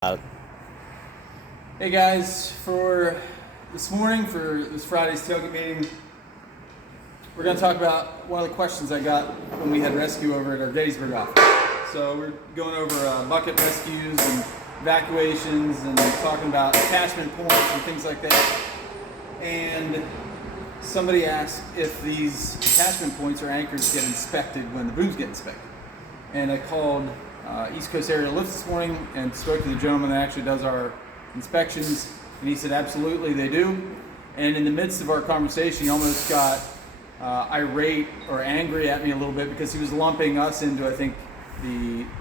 Hey guys, for this morning, for this Friday's tailgate meeting, we're going to talk about one of the questions I got when we had rescue over at our Gettysburg office. So we're going over bucket rescues and evacuations and talking about attachment points and things like that. And somebody asked if these attachment points or anchors get inspected when the booms get inspected. And I called East Coast Aerial Lifts this morning and spoke to the gentleman that actually does our inspections, and he said absolutely they do. And in the midst of our conversation, he almost got irate or angry at me a little bit because he was lumping us into, I think,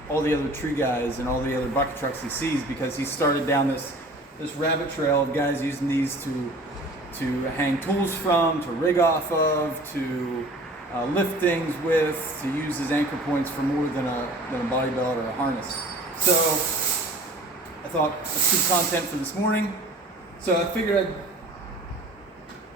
all the other tree guys and all the other bucket trucks he sees, because he started down this rabbit trail of guys using these to hang tools from, to rig off of, to lift things with, to use as anchor points for more than a body belt or a harness. So I thought that's good content for this morning. So I figured I'd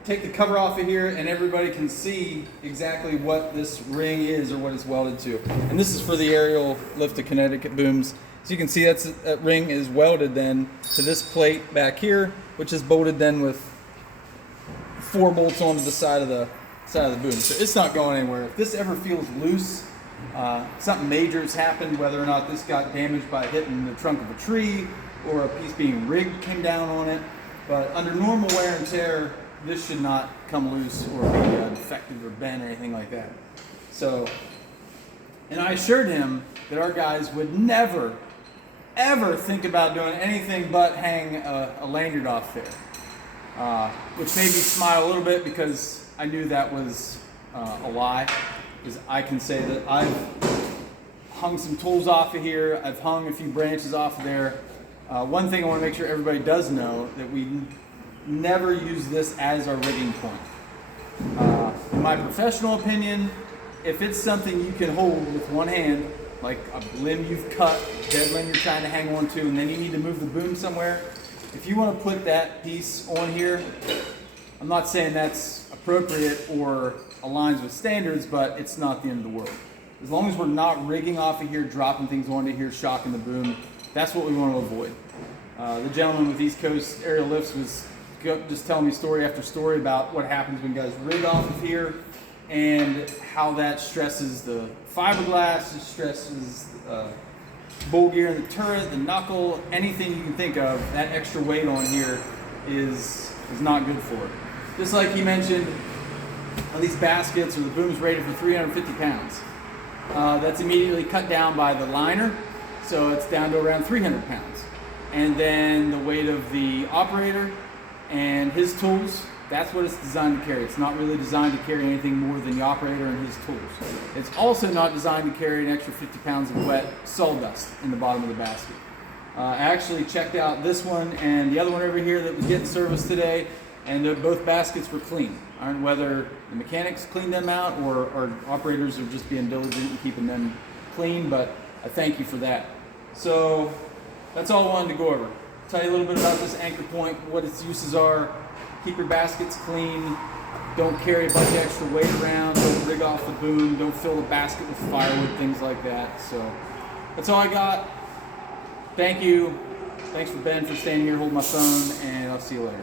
take the cover off of here and everybody can see exactly what this ring is or what it's welded to. And this is for the aerial lift to Connecticut booms. So you can see that ring is welded then to this plate back here, which is bolted then with 4 bolts onto the side of the boom. So it's not going anywhere. If this ever feels loose, something major has happened, whether or not this got damaged by hitting the trunk of a tree or a piece being rigged came down on it. But under normal wear and tear, this should not come loose or be defective or bent or anything like that. So, and I assured him that our guys would never, ever think about doing anything but hang a lanyard off there. Which made me smile a little bit because I knew that was a lie. Because I can say that I've hung some tools off of here, I've hung a few branches off of there. One thing I want to make sure everybody does know, that we never use this as our rigging point. In my professional opinion, if it's something you can hold with one hand, like a limb you've cut, dead limb you're trying to hang on to, and then you need to move the boom somewhere, if you want to put that piece on here, I'm not saying that's appropriate or aligns with standards, but it's not the end of the world. As long as we're not rigging off of here, dropping things onto here, shocking the boom, that's what we want to avoid. The gentleman with East Coast Aerial Lifts was just telling me story after story about what happens when guys rig off of here and how that stresses the fiberglass, it stresses bull gear in the turret, the knuckle, anything you can think of. That extra weight on here is not good for it. Just like he mentioned, these baskets or the boom's rated for 350 pounds. That's immediately cut down by the liner, so it's down to around 300 pounds. And then the weight of the operator and his tools, that's what it's designed to carry. It's not really designed to carry anything more than the operator and his tools. It's also not designed to carry an extra 50 pounds of wet sawdust in the bottom of the basket. I actually checked out this one and the other one over here that was getting serviced today, and both baskets were clean. Whether the mechanics cleaned them out or our operators are just being diligent and keeping them clean, but I thank you for that. So that's all I wanted to go over. Tell you a little bit about this anchor point, what its uses are. Keep your baskets clean. Don't carry a bunch of extra weight around. Don't rig off the boom. Don't fill the basket with firewood, things like that. So that's all I got. Thank you. Thanks for Ben for staying here holding my phone, and I'll see you later.